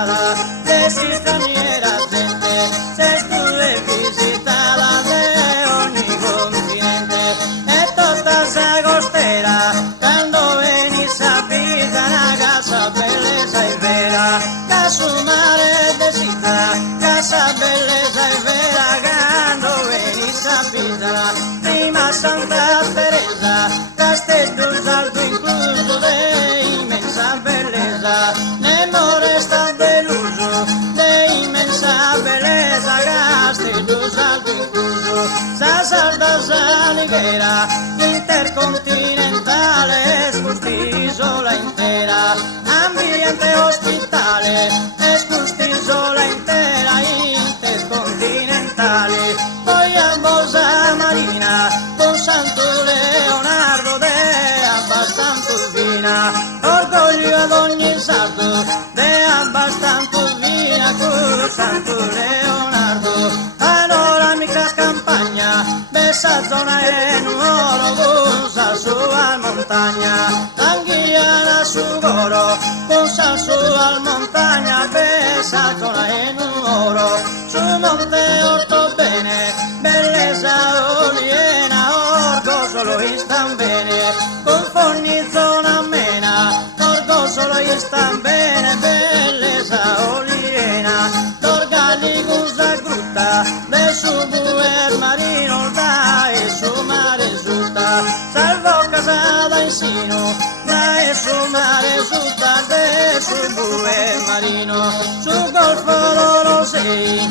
visitala, de si extranjera gente, se tu le visitala de ogni continente, e tutta sa costera, quando venisse a vita una casa bellezza e vera, caso mare desita, casa bellezza e vera, quando venisse a vita, prima Santa Teresa, Castello salto incluso de immensa bellezza, nemmeno resta deluso de immensa bellezza, Castello salto incluso, sa salda salighiera, intercontinentale, isola intera, ambiente ospitale, isola intera, intercontinentale, poi a Bosa Marina, con Santo Leonardo de abbastanza fina, orgoglio ad ogni salto de abbastanza fina, con Santo Leonardo, panoramica campagna, bessa zona e nuoro, con salso al montagna, Anguiana su Goro, con salso al montagna, bessa zona e nuoro, su monte orto bene, bellezza oliena, orgo solo istan bene, con fogni zona mena, orgo solo istan bene, bellezza oliena, torgali gusa grutta, de su buer marino, da e su mare risulta, salvo casada in sino, da e su mare risulta, de su buer marino, su golfo loro sei,